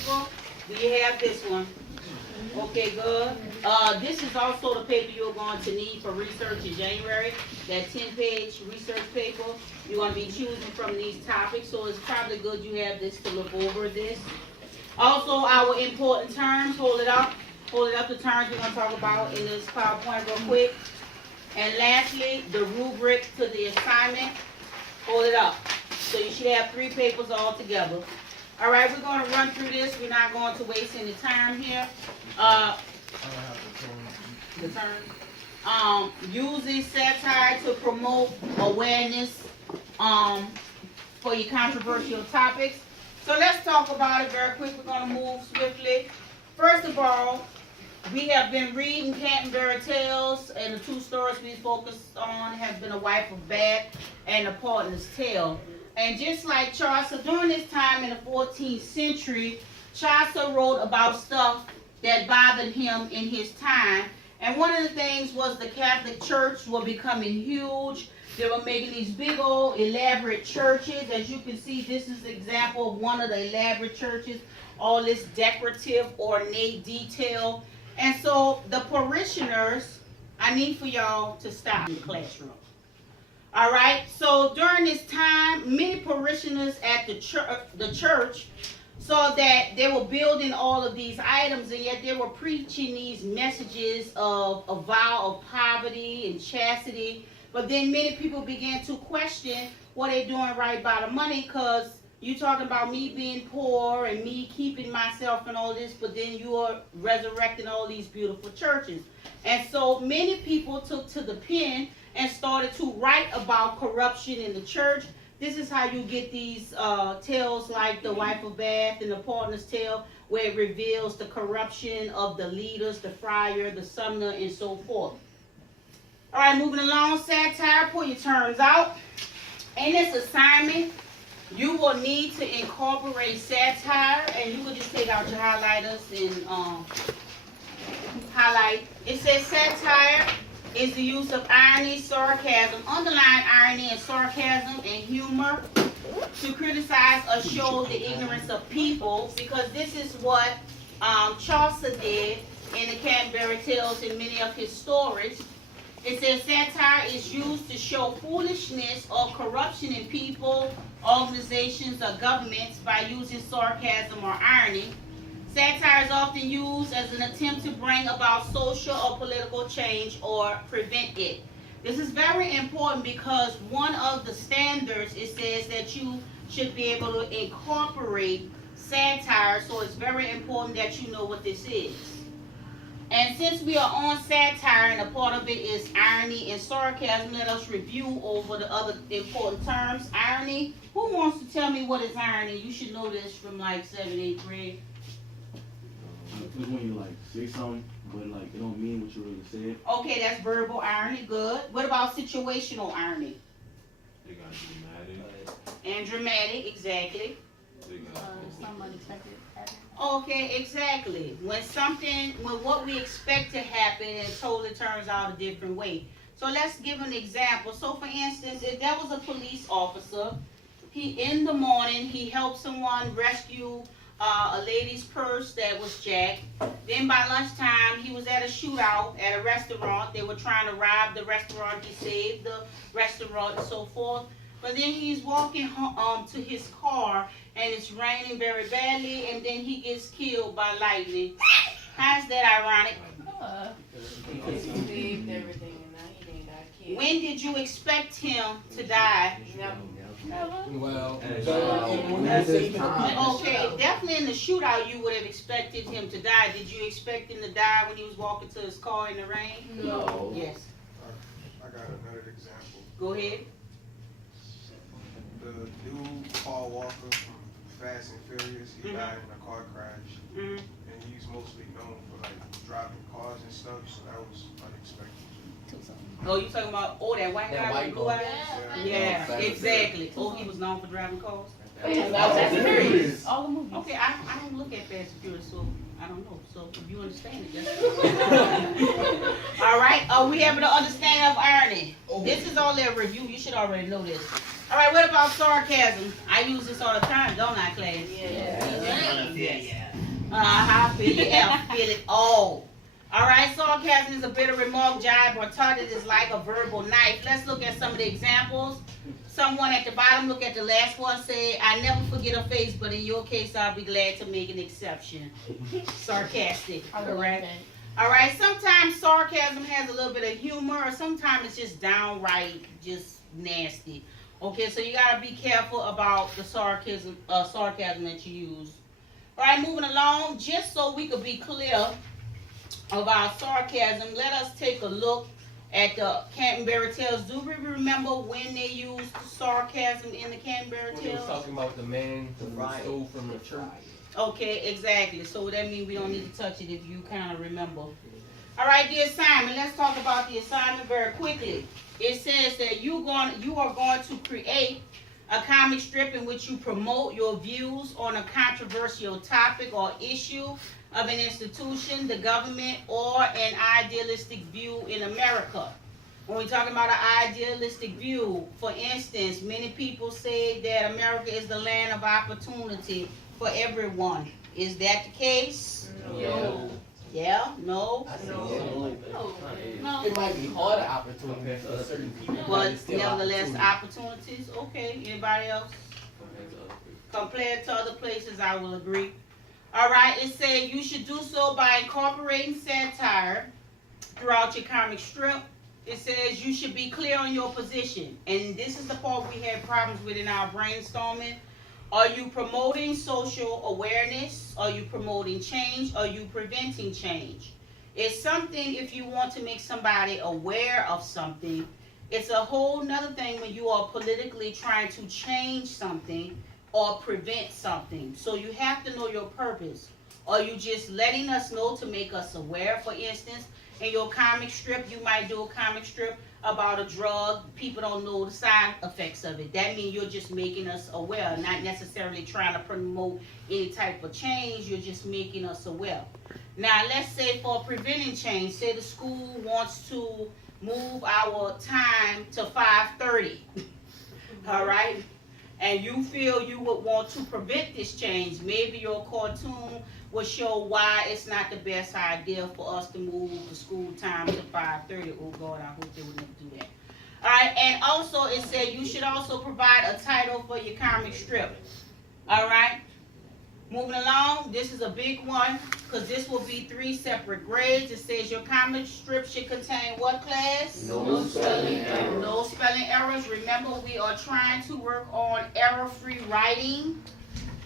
paper? Do you have this one? Okay, good. This is also the paper you're going to need for research in January. That 10-page research paper. You're going to be choosing from these topics, so it's probably good you have this to look over this. Also, our important terms. Hold it up. Hold it up, the terms we're going to talk about in this PowerPoint real quick. And lastly, the rubric to the assignment. Hold it up. So you should have 3 papers all together. All right, we're going to run through this. We're not going to waste any time here. The term. Using satire to promote awareness for your controversial topics. So let's talk about it very quick. We're going to move swiftly. First of all, we have been reading Canterbury Tales, and the 2 stories we focused on have been A Wife of Bath and A Partner's Tale. And just like Chaucer, during this time in the 14th century, Chaucer wrote about stuff that bothered him in his time. And one of the things was the Catholic Church were becoming huge. They were making these big old elaborate churches. As you can see, this is an example of one of the elaborate churches. All this decorative, ornate detail. And so the parishioners, I need for y'all to stop in the classroom. All right, so during this time, many parishioners at the church saw that they were building all of these items, and yet they were preaching these messages of a vow of poverty and chastity. But then many people began to question what they're doing right by the money, because you talking about me being poor and me keeping myself and all this, but then you are resurrecting all these beautiful churches. And so many people took to the pen and started to write about corruption in the church. This is how you get these tales like The Wife of Bath and The Partner's Tale, where it reveals the corruption of the leaders, the friar, the sumner, and so forth. All right, moving along, satire, pull your terms out. In this assignment, you will need to incorporate satire, and you will just take out your highlighters and highlight. It says satire is the use of irony, sarcasm, underlying irony and sarcasm and humor to criticize or show the ignorance of people, because this is what Chaucer did in the Canterbury Tales and many of his stories. It says satire is used to show foolishness or corruption in people, organizations, or governments by using sarcasm or irony. Satire is often used as an attempt to bring about social or political change or prevent it. This is very important because one of the standards, it says that you should be able to incorporate satire, so it's very important that you know what this is. And since we are on satire and a part of it is irony and sarcasm, let us review over the other important terms. Irony, who wants to tell me what is irony? You should know this from like 7th, 8th grade. It's when you like say something, but like it don't mean what you really said. Okay, that's verbal irony, good. What about situational irony? They got dramatic. And dramatic, exactly. They got Somebody expected that. Okay, exactly. When what we expect to happen, it totally turns out a different way. So let's give an example. So for instance, if there was a police officer, in the morning, he helped someone rescue a lady's purse that was jacked. Then by lunchtime, he was at a shootout at a restaurant. They were trying to rob the restaurant. He saved the restaurant and so forth. But then he's walking home, to his car, and it's raining very badly, and then he gets killed by lightning. How's that ironic? Because he saved everything and now he didn't got killed. When did you expect him to die? Well, Okay, definitely in the shootout you would have expected him to die. Did you expect him to die when he was walking to his car in the rain? No. Yes. I got another example. Go ahead. The dude, Paul Walker from Fast and Furious, he died in a car crash. Mm-hmm. And he's mostly known for like driving cars and stuff, so that was unexpected. Oh, you talking about, that white guy with blue eyes? Yeah, Yeah. exactly. Oh, he was known for driving cars? Fast and Furious. All the movies. Okay, I don't look at Fast and Furious, so I don't know. So if you understand it, that's all right. Are we able to understand of irony? This is only a review. You should already know this. All right, what about sarcasm? I use this all the time, don't I, class? Yeah. Feel the F, feel it all. Alright, sarcasm is a bitter remark, jibe, or taught. It is like a verbal knife. Let's look at some of the examples. Someone at the bottom, look at the last one, say, I never forget a face, but in your case, I'll be glad to make an exception. Sarcastic, correct? Alright, sometimes sarcasm has a little bit of humor, or sometimes it's just downright just nasty. Okay, so you gotta be careful about the sarcasm that you use. Alright, moving along, just so we could be clear of our sarcasm, let us take a look at the Canterbury Tales. Do we remember when they used sarcasm in the Canterbury When they was Tales? talking about the man who stole from the church. Okay, exactly. So that means we don't need to touch it if you kind of remember. All right, the assignment. Let's talk about the assignment very quickly. It says that you are going to create a comic strip in which you promote your views on a controversial topic or issue of an institution, the government, or an idealistic view in America. When we're talking about an idealistic view, for instance, many people say that America is the land of opportunity for everyone. Is that the case? No. Yeah? No? No. It might be harder opportunities for certain people, But it's still nevertheless, opportunity. opportunities. Okay. Anybody else? Compared to other places, I will agree. All right. It says you should do so by incorporating satire throughout your comic strip. It says you should be clear on your position. And this is the part we had problems with in our brainstorming. Are you promoting social awareness? Are you promoting change? Are you preventing change? It's something if you want to make somebody aware of something. It's a whole nother thing when you are politically trying to change something or prevent something. So you have to know your purpose. Are you just letting us know to make us aware? For instance, in your comic strip, you might do a comic strip about a drug. People don't know the side effects of it. That means you're just making us aware, not necessarily trying to promote any type of change. You're just making us aware. Now, let's say for preventing change, say the school wants to move our time to 5:30. All right? And you feel you would want to prevent this change. Maybe your cartoon will show why it's not the best idea for us to move the school time to 5:30. Oh God, I hope they would never do that. All right, and also it said you should also provide a title for your comic strip. All right, moving along, this is a big one because this will be 3 separate grades. It says your comic strip should contain what class? No spelling errors. No spelling errors. Remember, we are trying to work on error-free writing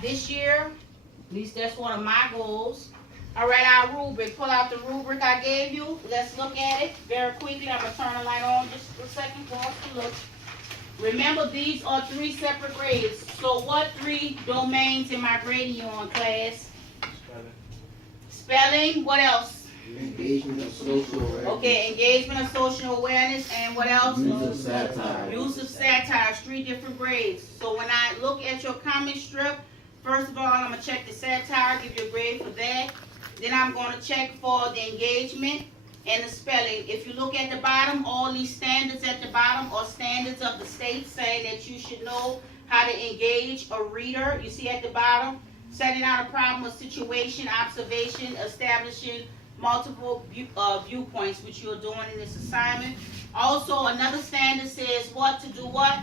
this year. At least that's one of my goals. All right, our rubric. Pull out the rubric I gave you. Let's look at it very quickly. I'm going to turn the light on just a second for us to look. Remember, these are 3 separate grades. So what 3 domains am I grading you on, class? Spelling. What else? Engagement of social awareness. Okay, engagement of social awareness. And what else? Use of satire. Use of satire. 3 different grades. So when I look at your comic strip, first of all, I'm going to check the satire, give you a grade for that. Then I'm going to check for the engagement and the spelling. If you look at the bottom, all these standards at the bottom are standards of the state saying that you should know how to engage a reader. You see at the bottom, setting out a problem or situation, observation, establishing multiple viewpoints, which you're doing in this assignment. Also, another standard says what to do what?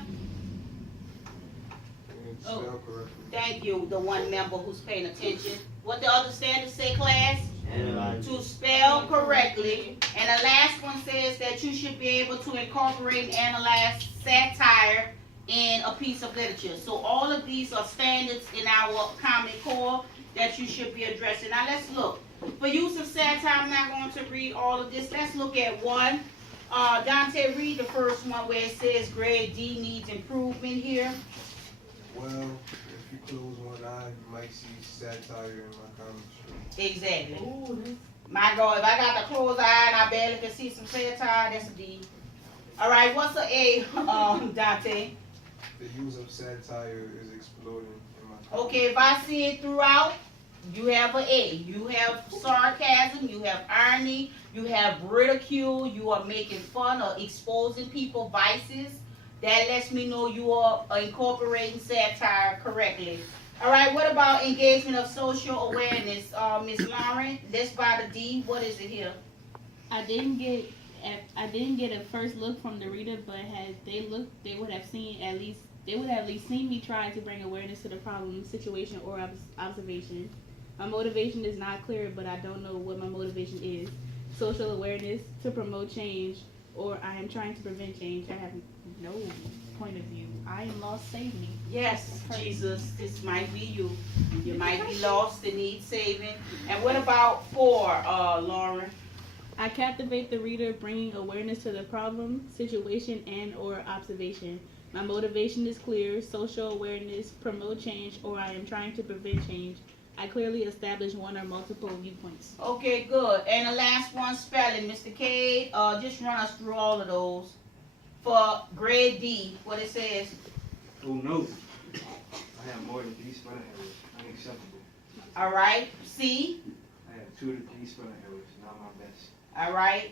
Spell correctly. Thank you, the one member who's paying attention. What the other standards say, class? Analyze. To spell correctly. And the last one says that you should be able to incorporate and analyze satire in a piece of literature. So all of these are standards in our Common Core that you should be addressing. Now let's look. For use of satire, I'm not going to read all of this. Let's look at one. Dante, read the first one where it says grade D needs improvement here. Well, if you close one eye, you might see satire in my comic strip. Exactly. My God, if I got the closed eye and I barely can see some satire, that's a D. All right, what's a A, Dante? The use of satire is exploding in my comic. Okay, if I see it throughout, you have an A. You have sarcasm, you have irony, you have ridicule, you are making fun or exposing people's vices. That lets me know you are incorporating satire correctly. All right, what about engagement of social awareness? Ms. Lauren, that's by the D, what is it here? I didn't get a first look from the reader, but had they looked, they would have at least seen me try to bring awareness to the problem, situation, or observation. My motivation is not clear, but I don't know what my motivation is. Social awareness to promote change, or I am trying to prevent change. I have no point of view. I am lost, save me. Yes, Jesus, this might be you. You might be lost and need saving. And what about 4, Lauren? I captivate the reader, bringing awareness to the problem, situation, and or observation. My motivation is clear, social awareness, promote change, or I am trying to prevent change. I clearly establish one or multiple viewpoints. Okay, good. And the last one, spelling. Mr. Cade, just run us through all of those. For grade D, what it says. Oh no, I have more than 3 spelling errors. Unacceptable. All right. C. I have 2 to 3 spelling errors. Not my best. All right.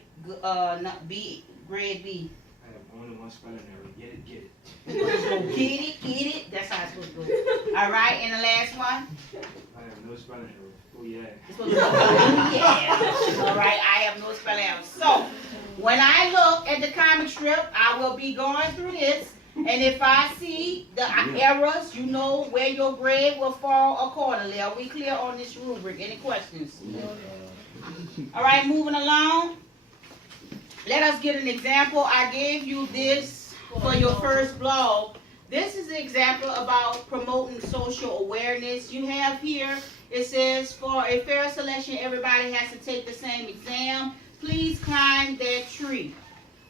B. Grade B. I have only 1 spelling error. Get it, get it. Get it. That's how it's supposed to go. All right. And the last one. I have no spelling errors. Oh yeah. It's supposed to go. Yeah. All right. I have no spelling errors. So when I look at the comic strip, I will be going through this. And if I see the errors, you know where your grade will fall accordingly. Are we clear on this rubric? Any questions? All right, moving along. Let us get an example. I gave you this for your first blog. This is an example about promoting social awareness. You have here, it says, for a fair selection, everybody has to take the same exam. Please climb that tree.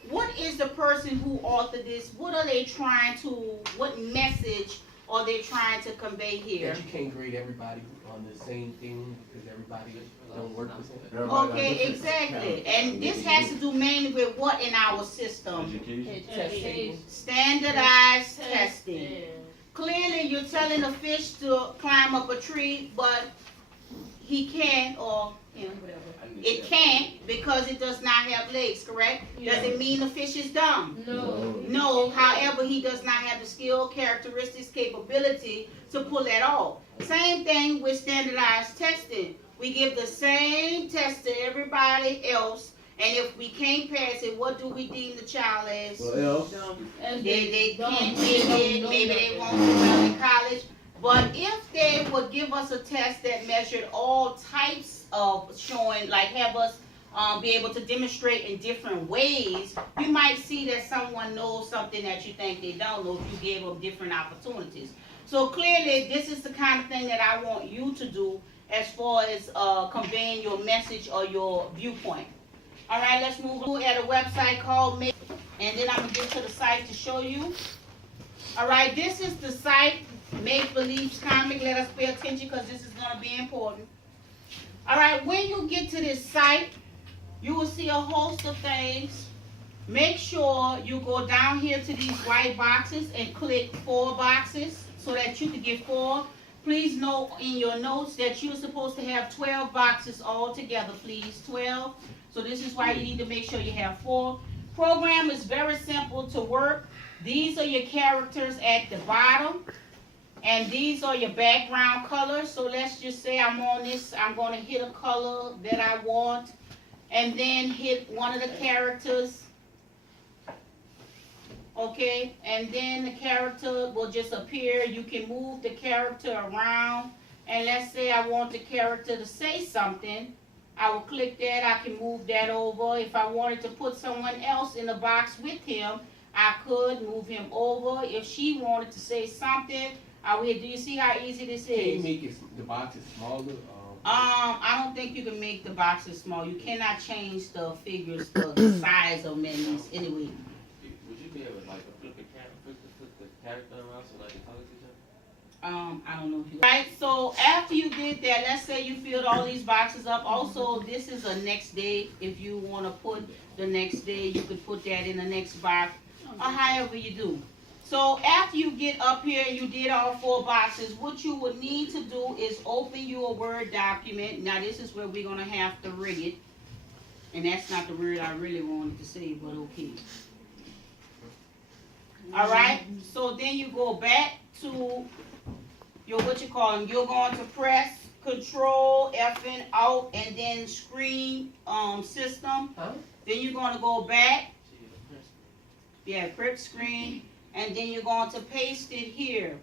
What is the person who authored this? What are they trying to, what message are they trying to convey here? That you can't grade everybody on the same thing because everybody don't work the same. Okay, exactly. And this has to do mainly with what in our system? Education. Standardized testing. Clearly, you're telling a fish to climb up a tree, but he can't, or whatever. It can't because it does not have legs, correct? Does it mean the fish is dumb? No, however, he does not have the skill, characteristics, capability to pull that off. Same thing with standardized testing. We give the same test to everybody else, and if we can't pass it, what do we deem the child as? They can't make it, maybe they won't do well in college. But if they would give us a test that measured all types of showing, like have us be able to demonstrate in different ways, you might see that someone knows something that you think they don't know if you gave them different opportunities. So clearly, this is the kind of thing that I want you to do as far as conveying your message or your viewpoint. All right, let's move on at a website called Make, and then I'm going to get to the site to show you. All right, this is the site, Make Believe's Comic. Let us pay attention because this is going to be important. All right, when you get to this site, you will see a host of things. Make sure you go down here to these white boxes and click 4 boxes so that you can get 4. Please note in your notes that you're supposed to have 12 boxes all together, please, 12. So this is why you need to make sure you have 4. Program is very simple to work. These are your characters at the bottom. And these are your background colors. So let's just say I'm on this, I'm going to hit a color that I want. And then hit one of the characters. Okay, and then the character will just appear. You can move the character around. And let's say I want the character to say something. I will click that. I can move that over. If I wanted to put someone else in the box with him, I could move him over. If she wanted to say something, I will. Do you see how easy this Can you is? make the boxes smaller? I don't think you can make the boxes small. You cannot change the figures, the size of menus anyway. Would you be able to like flip the character around so like the colors each other? I don't know if you. Right. So after you did that, let's say you filled all these boxes up. Also, this is a next day. If you want to put the next day, you could put that in the next box, or however you do. So after you get up here and you did all 4 boxes, what you would need to do is open your Word document. Now this is where we're going to have to rig it. And that's not the word I really wanted to say, but okay. All right, so then you go back to you're going to press Control F and out and then screen system. Huh? Then you're going to go back. Yeah, prep screen, and then you're going to paste it here.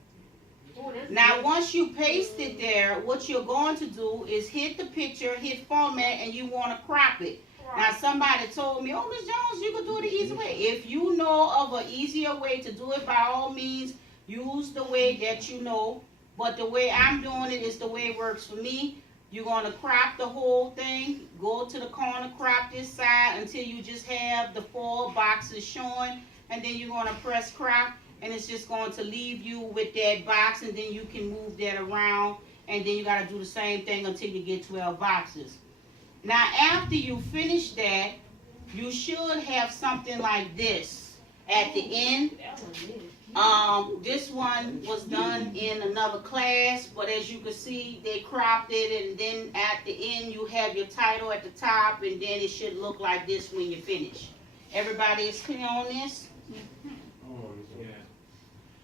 Now, once you paste it there, what you're going to do is hit the picture, hit format, and you want to crop it. Now, somebody told me, oh, Ms. Jones, you can do it the easy way. If you know of an easier way to do it, by all means, use the way that you know. But the way I'm doing it is the way it works for me. You're going to crop the whole thing, go to the corner, crop this side until you just have the 4 boxes showing, and then you're going to press crop, and it's just going to leave you with that box, and then you can move that around, and then you got to do the same thing until you get 12 boxes. Now, after you finish that, you should have something like this at the end. This one was done in another class, but as you can see, they cropped it, and then at the end, you have your title at the top, and then it should look like this when you finish. Everybody is clear on this?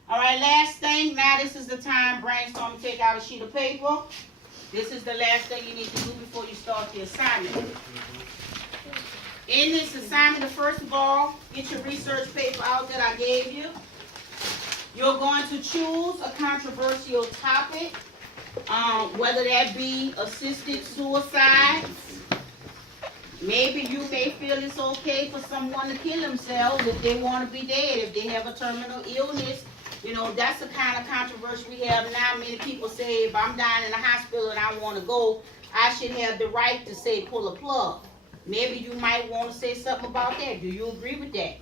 All right, last thing. Now this is the time, brainstorm, take out a sheet of paper. This is the last thing you need to do before you start the assignment. In this assignment, first of all, get your research paper out that I gave you. You're going to choose a controversial topic, whether that be assisted suicide. Maybe you may feel it's okay for someone to kill themselves if they want to be dead, if they have a terminal illness. You know, that's the kind of controversy we have now. Many people say, if I'm dying in the hospital and I want to go, I should have the right to say pull a plug. Maybe you might want to say something about that. Do you agree with that?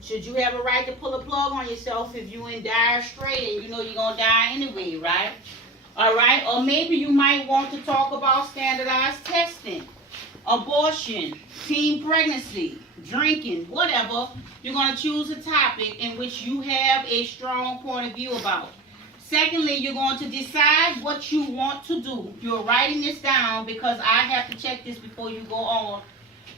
Should you have a right to pull a plug on yourself if you in dire strait and you know you're going to die anyway, right? All right? Or maybe you might want to talk about standardized testing, abortion, teen pregnancy, drinking, whatever. You're going to choose a topic in which you have a strong point of view about. Secondly, you're going to decide what you want to do. You're writing this down because I have to check this before you go on.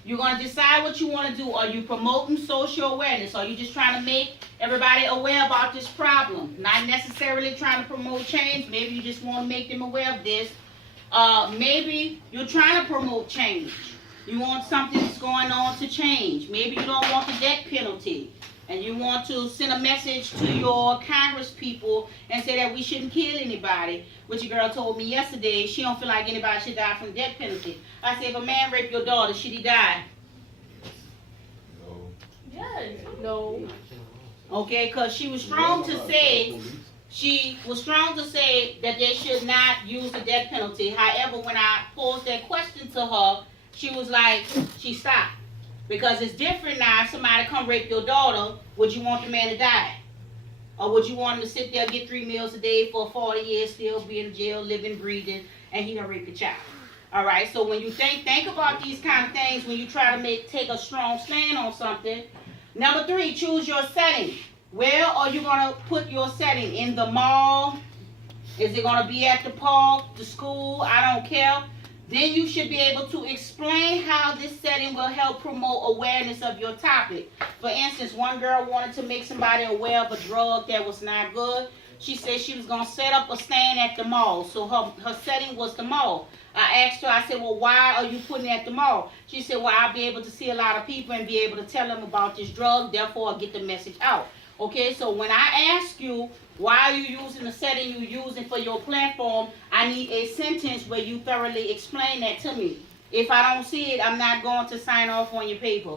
You're going to decide what you want to do. Are you promoting social awareness? Are you just trying to make everybody aware about this problem? Not necessarily trying to promote change. Maybe you just want to make them aware of this. Maybe you're trying to promote change. You want something that's going on to change. Maybe you don't want the death penalty. And you want to send a message to your Congress people and say that we shouldn't kill anybody. Which a girl told me yesterday, she don't feel like anybody should die from the death penalty. I said, if a man raped your daughter, should he die? Yes. No. Okay, because she was strong to say, that they should not use the death penalty. However, when I posed that question to her, she was like, she stopped. Because it's different now, if somebody come rape your daughter, would you want the man to die? Or would you want him to sit there, get 3 meals a day for 40 years, still be in jail, living, breathing, and he done raped a child? All right, so when you think about these kind of things, when you try to take a strong stand on something. Number 3, choose your setting. Where are you going to put your setting? In the mall? Is it going to be at the park, the school? I don't care. Then you should be able to explain how this setting will help promote awareness of your topic. For instance, one girl wanted to make somebody aware of a drug that was not good. She said she was going to set up a stand at the mall. So her setting was the mall. I asked her, I said, well, why are you putting it at the mall? She said, well, I'll be able to see a lot of people and be able to tell them about this drug, therefore I'll get the message out. Okay, so when I ask you, why are you using the setting you're using for your platform, I need a sentence where you thoroughly explain that to me. If I don't see it, I'm not going to sign off on your paper.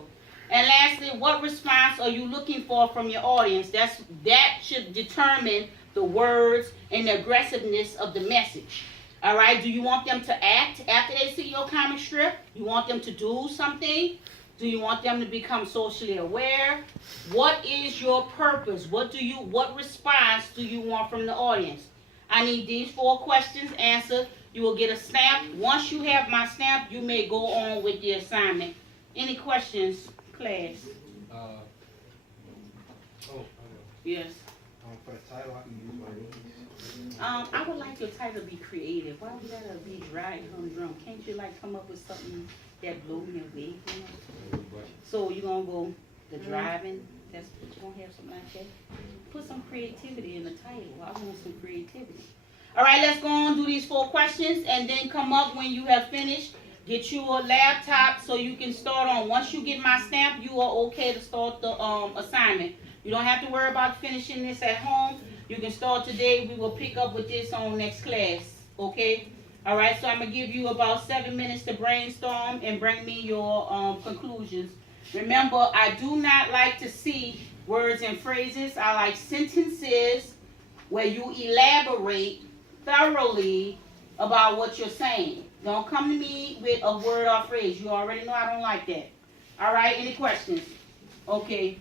And lastly, what response are you looking for from your audience? That should determine the words and the aggressiveness of the message. All right, do you want them to act after they see your comic strip? You want them to do something? Do you want them to become socially aware? What is your purpose? What response do you want from the audience? I need these 4 questions answered. You will get a stamp. Once you have my stamp, you may go on with the assignment. Any questions, class? Yes. For the title, I can use my knees. I would like your title to be creative. Why would that be dry and humdrum? Can't you come up with something that blows me away? So you're gonna go the driving. That's what you're gonna have, something like that. Put some creativity in the title. I want some creativity. All right, let's go on, do these 4 questions, and then come up when you have finished. Get you a laptop so you can start on. Once you get my stamp, you are okay to start the assignment. You don't have to worry about finishing this at home. You can start today. We will pick up with this on next class, okay? All right, so I'm going to give you about 7 minutes to brainstorm and bring me your conclusions. Remember, I do not like to see words and phrases. I like sentences where you elaborate thoroughly about what you're saying. Don't come to me with a word or phrase. You already know I don't like that. All right, any questions? Okay.